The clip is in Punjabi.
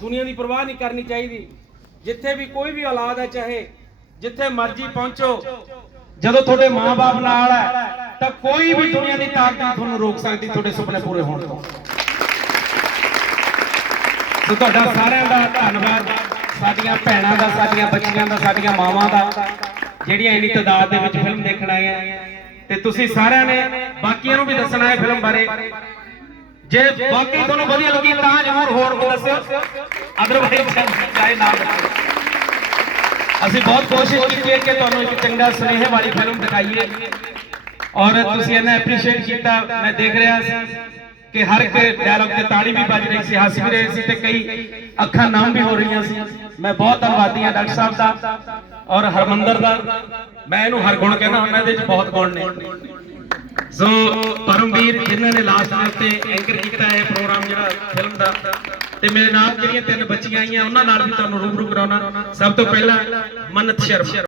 ਦੁਨੀਆ ਦੀ ਪਰਵਾਹ ਨਹੀਂ ਕਰਨੀ ਚਾਹੀਦੀ। ਜਿੱਥੇ ਵੀ ਕੋਈ ਵੀ ਔਲਾਦ ਹੈ, ਚਾਹੇ ਜਿੱਥੇ ਮਰਜ਼ੀ ਪਹੁੰਚੋ, ਜਦੋਂ ਤੁਹਾਡੇ ਮਾਪੇ ਨਾਲ ਹੈ, ਤਾਂ ਕੋਈ ਵੀ ਦੁਨੀਆ ਦੀ ਤਾਕਤ ਨਹੀਂ ਤੁਹਾਨੂੰ ਰੋਕ ਸਕਦੀ ਤੁਹਾਡੇ ਸੁਪਨੇ ਪੂਰੇ ਹੋਣ ਤੋਂ। ਸੋ ਤੁਹਾਡਾ ਸਾਰਿਆਂ ਦਾ ਧੰਨਵਾਦ। ਸਾਡੀਆਂ ਭੈਣਾਂ ਦਾ, ਸਾਡੀਆਂ ਬੱਚੀਆਂ ਦਾ, ਸਾਡੀਆਂ ਮਾਵਾਂ ਦਾ, ਜਿਹੜੀਆਂ ਇੰਨੀ ਤਾਦਾਦ ਦੇ ਵਿੱਚ ਫਿਲਮ ਦੇਖਣ ਆਈਆਂ ਤੇ ਤੁਸੀਂ ਸਾਰਿਆਂ ਨੇ ਬਾਕੀਆਂ ਨੂੰ ਵੀ ਦੱਸਣਾ ਹੈ ਫਿਲਮ ਬਾਰੇ। ਜੇ ਬਾਕੀ ਤੁਹਾਨੂੰ ਵਧੀਆ ਲੱਗੀ ਤਾਂ ਜ਼ਰੂਰ ਹੋਰ ਕੋ ਦੱਸਿਓ ਅਦਰਵਾਈਜ਼ ਚਾਹੇ ਨਾ ਅਸੀਂ ਬਹੁਤ ਕੋਸ਼ਿਸ਼ ਕੀਤੀ ਹੈ ਕਿ ਤੁਹਾਨੂੰ ਇੱਕ ਚੰਗਾ ਸੁਨੇਹੇ ਵਾਲੀ ਫਿਲਮ ਦਿਖਾਈਏ। ਔਰ ਤੁਸੀਂ ਇਹਨਾਂ ਐਪਰੀਸ਼ੀਏਟ ਕੀਤਾ, ਮੈਂ ਦੇਖ ਰਿਹਾ ਸੀ ਕਿ ਹਰ ਇੱਕ ਡਾਇਲੌਗ ਤੇ ਤਾੜੀ ਵੀ ਵੱਜ ਰਹੀ ਸੀ, ਹੱਸ ਵੀ ਰਹੇ ਸੀ ਤੇ ਕਈ ਅੱਖਾਂ ਨਾਮ ਵੀ ਹੋ ਰਹੀਆਂ ਸੀ। ਮੈਂ ਬਹੁਤ ਧੰਨਵਾਦੀ ਹਾਂ ਡਾਕਟਰ ਸਾਹਿਬ ਦਾ ਔਰ ਹਰਮੰਦਰ ਦਾ। ਮੈਂ ਇਹਨੂੰ ਹਰ ਗੁਣ ਕਹਿੰਦਾ ਹੁੰਦਾ ਇਹਦੇ ਵਿੱਚ ਬਹੁਤ ਗੁਣ ਨੇ। ਸੋ ਪਰਮਵੀਰ, ਜਿਨ੍ਹਾਂ ਨੇ ਲਾਸਟ ਦੇ ਉੱਤੇ ਐਂਕਰ ਕੀਤਾ ਹੈ ਪ੍ਰੋਗਰਾਮ ਜਿਹੜਾ ਫਿਲਮ ਦਾ, ਤੇ ਮੇਰੇ ਨਾਲ ਜਿਹੜੀਆਂ ਤਿੰਨ ਬੱਚੀਆਂ ਆਈਆਂ, ਉਹਨਾਂ ਨਾਲ ਵੀ ਤੁਹਾਨੂੰ ਰੂਬਰੂ ਕਰਾਉਣਾ। ਸਭ ਤੋਂ ਪਹਿਲਾਂ ਮੰਨਤ ਸ਼ਰਮਾ।